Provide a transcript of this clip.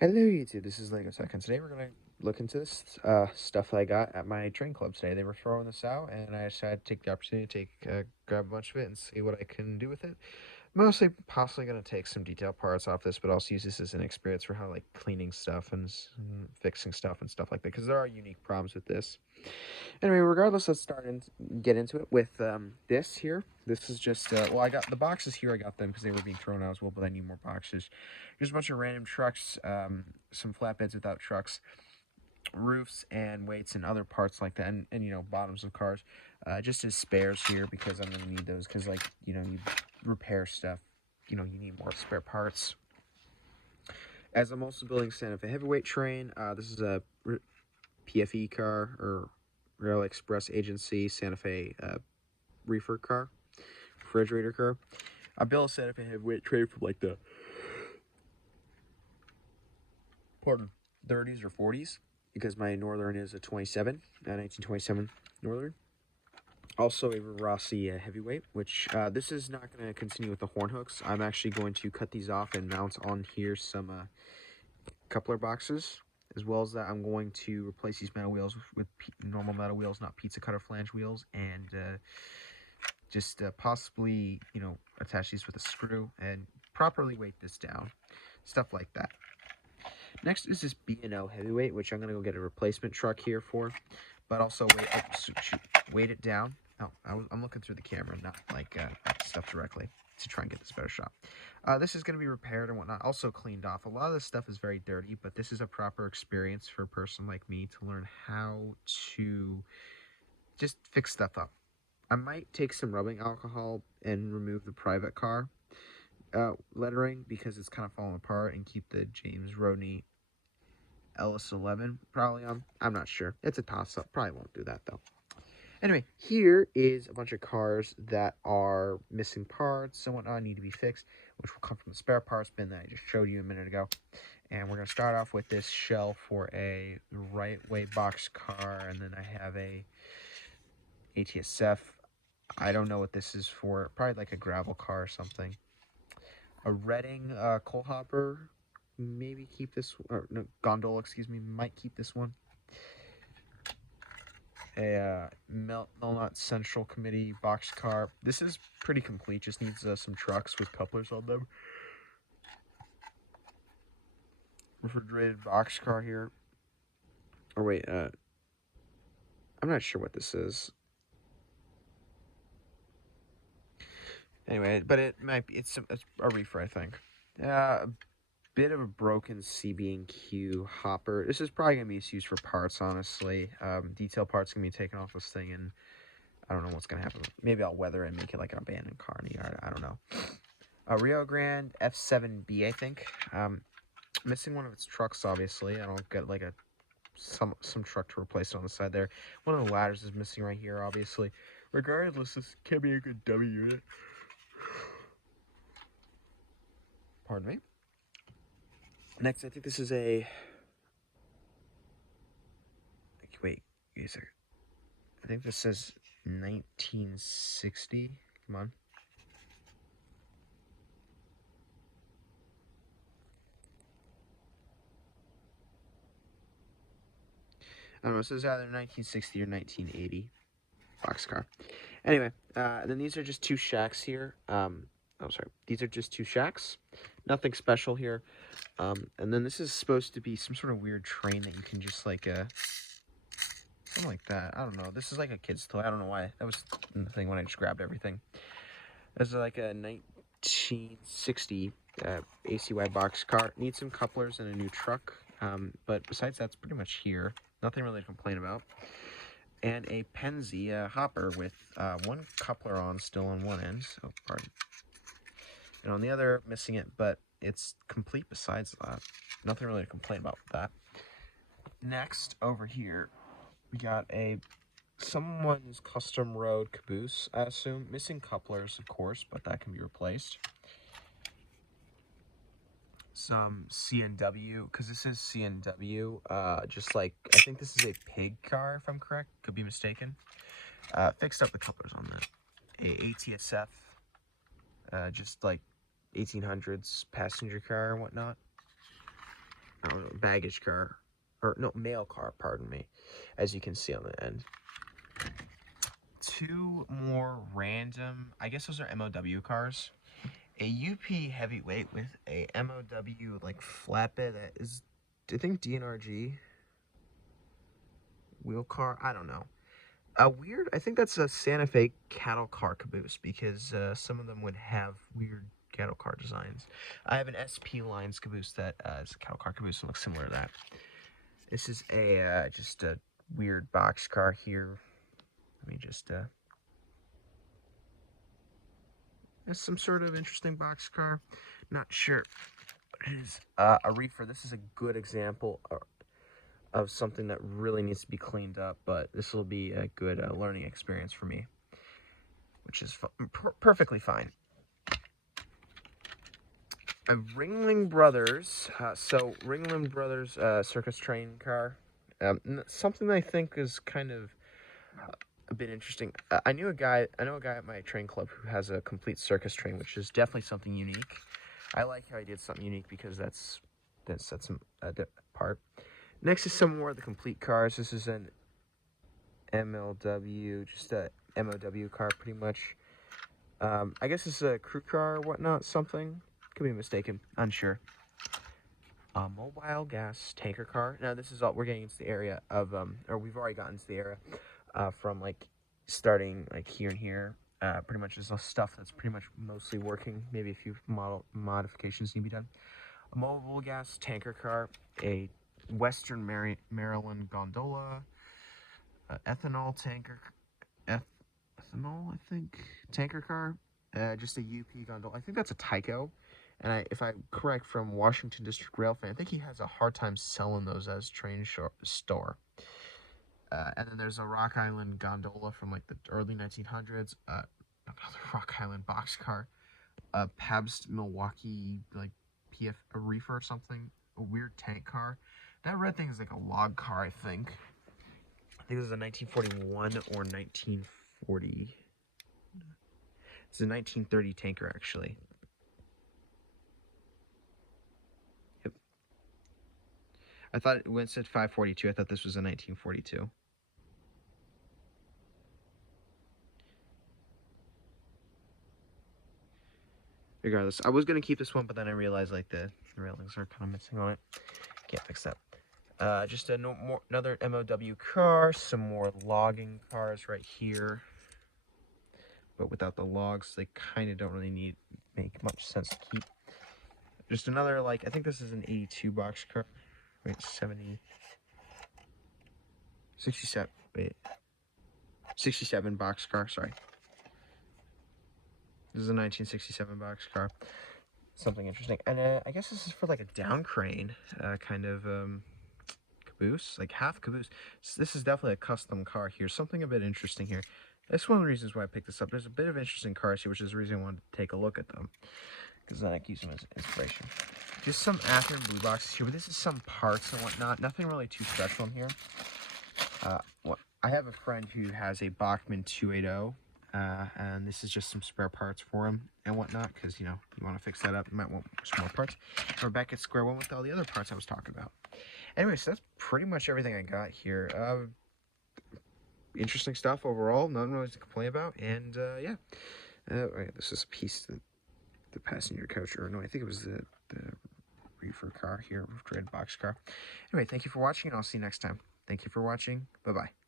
Hello YouTube, this is Lego Tech, and today we're going to look into this stuff I got at my train club today. They were throwing this out, and I decided to take the opportunity to grab a bunch of it and see what I can do with it. Mostly, possibly going to take some detail parts off this, but also use this as an experience for how, like, cleaning stuff and fixing stuff and stuff like that, because there are unique problems with this. Anyway, regardless, let's start and get into it with this here. This is just, well, I got the boxes here. I got them because they were being thrown out as well, but I need more boxes. Just a bunch of random trucks, some flatbeds without trucks, roofs and weights and other parts like that, and you know, bottoms of cars, just as spares here because I'm going to need those because, like, you know, you repair stuff, you know, you need more spare parts. As I'm also building Santa Fe heavyweight train, this is a PFE car, or Rail Express Agency Santa Fe reefer car, refrigerator car. I built a Santa Fe heavyweight train from like the 30s or 40s because my Northern is a 1927 Northern. Also a Rossi heavyweight, which this is not going to continue with the horn hooks. I'm actually going to cut these off and mount on here some coupler boxes. As well as that, I'm going to replace these metal wheels with normal metal wheels, not pizza cutter flange wheels, and just possibly, you know, attach these with a screw and properly weight this down. Stuff like that. Next is this B&O heavyweight, which I'm going to go get a replacement truck here for, but also weight it down. Oh, I'm looking through the camera, not like at stuff directly, to try and get this better shot. This is going to be repaired and whatnot, also cleaned off. A lot of this stuff is very dirty, but this is a proper experience for a person like me to learn how to just fix stuff up. I might take some rubbing alcohol and remove the private car lettering because it's kind of falling apart, and keep the James Rodney Ellis 11 probably on. I'm not sure. It's a toss-up. Probably won't do that, though. Anyway, here is a bunch of cars that are missing parts and whatnot, need to be fixed, which will come from the spare parts bin that I just showed you a minute ago. And we're going to start off with this shell for a right-way box car, and then I have a ATSF. I don't know what this is for. Probably like a gravel car or something. A Redding coal hopper. Maybe keep this, or no, gondola, excuse me, might keep this one. A Melnot Central Committee box car. This is pretty complete, just needs some trucks with couplers on them. Refrigerated box car here. Or wait, I'm not sure what this is. Anyway, but it might be, it's a reefer, I think. A bit of a broken CB&Q hopper. This is probably going to be used for parts, honestly. Detail parts going to be taken off this thing, and I don't know what's going to happen. Maybe I'll weather it and make it like an abandoned car in the yard. I don't know. A Rio Grande F7B, I think. Missing one of its trucks, obviously. I don't get like some truck to replace it on the side there. One of the ladders is missing right here, obviously. Regardless, this can be a good dummy unit. Pardon me. Next, I think this is a... Wait a second. I think this says 1960. Come on. I don't know, this is either 1960 or 1980 boxcar. Anyway, then these are just two shacks here. These are just two shacks. Nothing special here. And then this is supposed to be some sort of weird train that you can just like, something like that. I don't know. This is like a kid's toy. I don't know why. That was the thing when I just grabbed everything. This is like a 1960 ACY boxcar. Needs some couplers and a new truck. But besides that's pretty much here. Nothing really to complain about. And a Penzi hopper with one coupler on still on one end. Oh, pardon. And on the other, missing it, but it's complete besides that. Nothing really to complain about with that. Next, over here, we got someone's custom road caboose, I assume. Missing couplers, of course, but that can be replaced. Some CNW, because this is CNW, just like, I think this is a pig car, if I'm correct. Could be mistaken. Fixed up the couplers on that. A ATSF, just like 1800s passenger car and whatnot. I don't know, baggage car, or no, mail car, pardon me, as you can see on the end. Two more random, I guess those are MOW cars. A UP heavyweight with a MOW like flatbed that is, I think DNRG wheel car, I don't know. A weird, I think that's a Santa Fe cattle car caboose, because some of them would have weird cattle car designs. I have an SP Lines caboose that is a cattle car caboose and looks similar to that. This is a just a weird box car here. Let me just it's some sort of interesting box car. Not sure what it is. A reefer. This is a good example of something that really needs to be cleaned up, but this will be a good learning experience for me, which is perfectly fine. A Ringling Brothers, so Ringling Brothers circus train car, something I think is kind of a bit interesting. I know a guy at my train club who has a complete circus train, which is definitely something unique. I like how he did something unique because that sets him apart. Next is some more of the complete cars. This is an MLW, just a MOW car pretty much. I guess it's a crew car or whatnot, something. Could be mistaken, unsure. A mobile gas tanker car. Now this is all, we're getting into the area of, or we've already gotten into the area from like starting like here and here. Pretty much is stuff that's pretty much mostly working. Maybe a few modifications need to be done. A mobile gas tanker car, a Western Maryland gondola, ethanol tanker, ethanol, I think, tanker car, just a UP gondola. I think that's a Tyco, and if I'm correct from Washington District Rail fan, I think he has a hard time selling those as train store. And then there's a Rock Island gondola from like the early 1900s, another Rock Island boxcar, a Pabst Milwaukee like PF a reefer or something, a weird tank car. That red thing is like a log car, I think. I think this is a 1941 or 1940. It's a 1930 tanker, actually. Yep. I thought when it said 542, I thought this was a 1942. Regardless, I was gonna keep this one, but then I realized like the railings are kind of missing on it. Can't fix that. Just another MOW car, some more logging cars right here, but without the logs, they kind of don't really make much sense to keep. Just another, like, I think this is an 82 box car. Wait, 67. Wait, 67 box car. Sorry, this is a 1967 box car. Something interesting, and I guess this is for like a down crane, kind of caboose, like half caboose. So this is definitely a custom car here. Something a bit interesting here. That's one of the reasons why I picked this up. There's a bit of interesting cars here, which is the reason I wanted to take a look at them, because then I can use them as inspiration. Just some Athearn blue boxes here, but this is some parts and whatnot. Nothing really too special in here. I have a friend who has a Bachmann 280, and this is just some spare parts for him and whatnot, because, you know, you want to fix that up, you might want some more parts. And we're back at square one with all the other parts I was talking about. Anyway, so that's pretty much everything I got here. Interesting stuff overall, nothing really to complain about, and yeah. Right, this is a piece that the passenger coach, or no, I think it was the reefer car here, red box car. Anyway, thank you for watching, and I'll see you next time. Thank you for watching. Bye-bye.